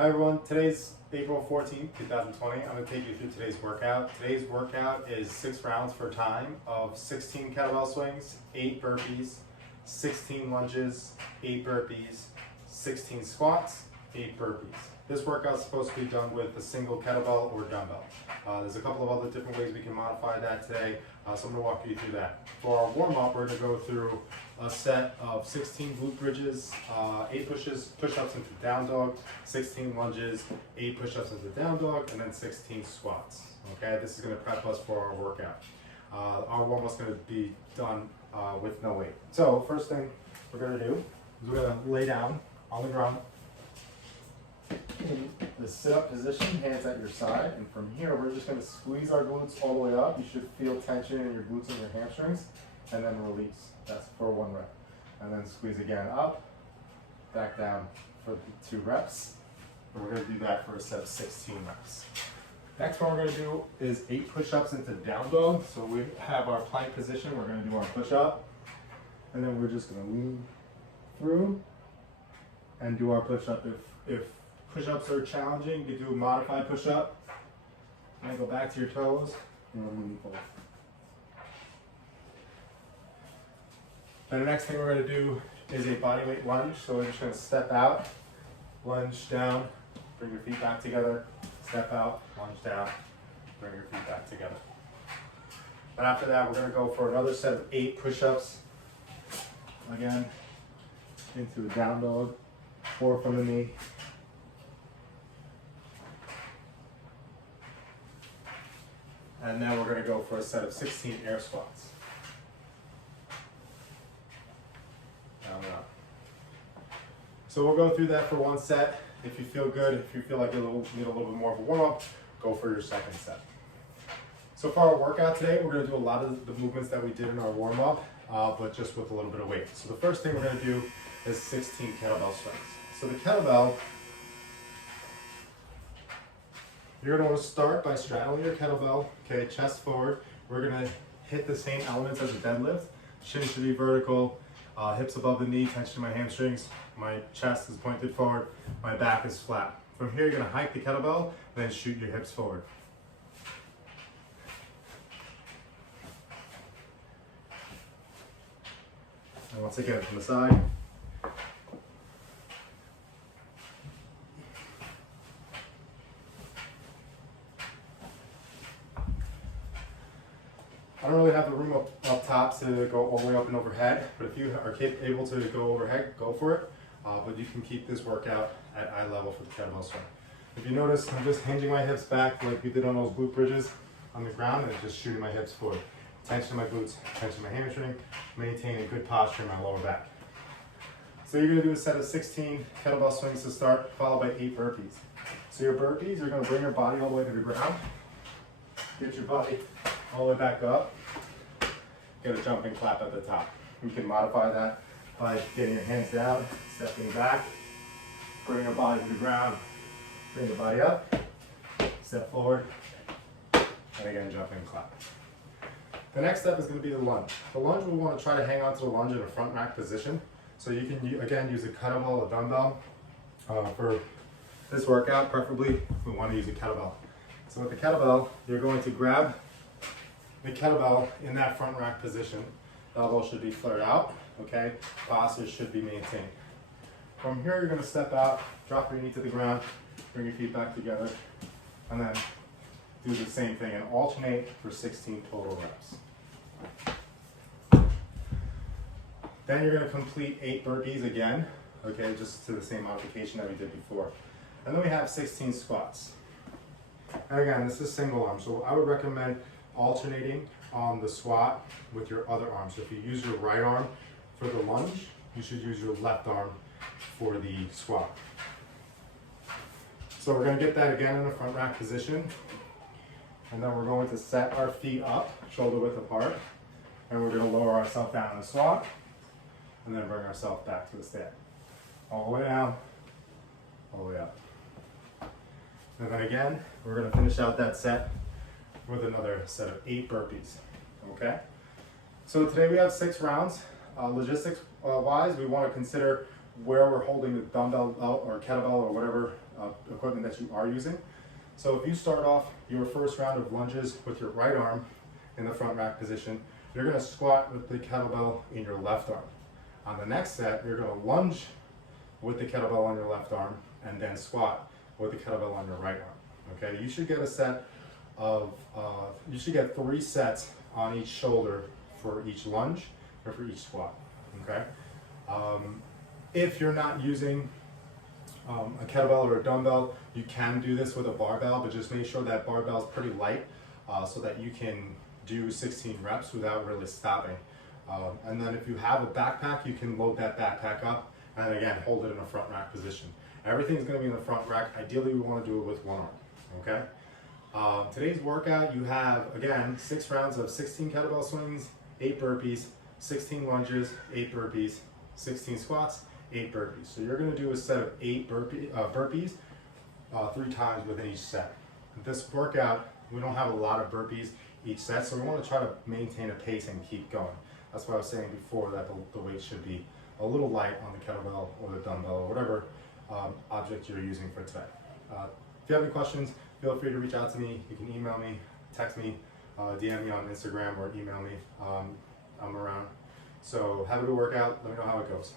Hi everyone, today's April 14th, 2020. I'm going to take you through today's workout. Today's workout is 6 rounds for a time of 16 kettlebell swings, 8 burpees, 16 lunges, 8 burpees, 16 squats, 8 burpees. This workout is supposed to be done with a single kettlebell or dumbbell. There's a couple of other different ways we can modify that today, so I'm going to walk you through that. For our warm-up, we're going to go through a set of 16 glute bridges, 8 push-ups into down dog, 16 lunges, 8 push-ups into down dog, and then 16 squats. Okay, this is going to prep us for our workout. Our warm-up is going to be done with no weight. So first thing we're going to do is we're going to lay down on the ground in the sit-up position, hands at your side, and from here we're just going to squeeze our glutes all the way up. You should feel tension in your glutes and your hamstrings, and then release. That's for 1 rep. And then squeeze again up, back down for 2 reps. And we're going to do that for a set of 16 reps. Next one we're going to do is 8 push-ups into down dog. So we have our plank position. We're going to do our push-up, and then we're just going to lean through and do our push-up. If push-ups are challenging, you can do a modified push-up, and then go back to your toes and then lean forward. Then the next thing we're going to do is a bodyweight lunge. So we're just going to step out, lunge down, bring your feet back together, step out, lunge down, bring your feet back together. And after that, we're going to go for another set of 8 push-ups. Again, into the down dog, 4 from the knee. And then we're going to go for a set of 16 air squats. So we'll go through that for 1 set. If you feel good, if you feel like you need a little bit more of a warm-up, go for your second set. So for our workout today, we're going to do a lot of the movements that we did in our warm-up, but just with a little bit of weight. So the first thing we're going to do is 16 kettlebell swings. So the kettlebell, you're going to want to start by straddling your kettlebell, okay, chest forward. We're going to hit the same elements as a deadlift. Shin should be vertical, hips above the knee, tension in my hamstrings. My chest is pointed forward, my back is flat. From here, you're going to hike the kettlebell, then shoot your hips forward. And once again, from the side. I don't really have the room up top to go all the way up and overhead, but if you are able to go overhead, go for it. But you can keep this workout at eye level for the kettlebell swing. If you notice, I'm just hinging my hips back like we did on those glute bridges on the ground, and just shooting my hips forward. Tension in my glutes, tension in my hamstring, maintaining good posture in my lower back. So you're going to do a set of 16 kettlebell swings to start, followed by 8 burpees. So your burpees, you're going to bring your body all the way to the ground, get your body all the way back up, get a jumping clap at the top. You can modify that by getting your hands down, stepping back, bring your body to the ground, bring your body up, step forward, and again, jumping clap. The next step is going to be the lunge. The lunge, we want to try to hang on to the lunge in a front rack position. So you can, again, use a kettlebell, a dumbbell. For this workout, preferably, we want to use a kettlebell. So with the kettlebell, you're going to grab the kettlebell in that front rack position. The elbow should be flared out, okay? Posture should be maintained. From here, you're going to step out, drop your knee to the ground, bring your feet back together, and then do the same thing and alternate for 16 total reps. Then you're going to complete 8 burpees again, okay, just to the same modification that we did before. And then we have 16 squats. And again, this is single arm, so I would recommend alternating on the squat with your other arm. So if you use your right arm for the lunge, you should use your left arm for the squat. So we're going to get that again in the front rack position. And then we're going to set our feet up, shoulder width apart. And we're going to lower ourselves down in the squat. And then bring ourselves back to the stand. All the way down, all the way up. And then again, we're going to finish out that set with another set of 8 burpees, okay? So today we have 6 rounds. Logistics wise, we want to consider where we're holding the dumbbell out or kettlebell or whatever equipment that you are using. So if you start off your first round of lunges with your right arm in the front rack position, you're going to squat with the kettlebell in your left arm. On the next set, you're going to lunge with the kettlebell on your left arm and then squat with the kettlebell on your right arm. Okay, you should get a set of, you should get 3 sets on each shoulder for each lunge or for each squat. Okay, if you're not using a kettlebell or a dumbbell, you can do this with a barbell, but just make sure that barbell is pretty light so that you can do 16 reps without really stopping. And then if you have a backpack, you can load that backpack up and again hold it in a front rack position. Everything's going to be in the front rack. Ideally, we want to do it with one arm. Okay. Today's workout, you have again 6 rounds of 16 kettlebell swings, 8 burpees, 16 lunges, 8 burpees, 16 squats, 8 burpees. So you're going to do a set of 8 burpees 3 times within each set. This workout, we don't have a lot of burpees each set, so we want to try to maintain a pace and keep going. That's why I was saying before that the weight should be a little light on the kettlebell or the dumbbell or whatever object you're using for today. If you have any questions, feel free to reach out to me. You can email me, text me, DM me on Instagram or email me. I'm around. So have a good workout. Let me know how it goes.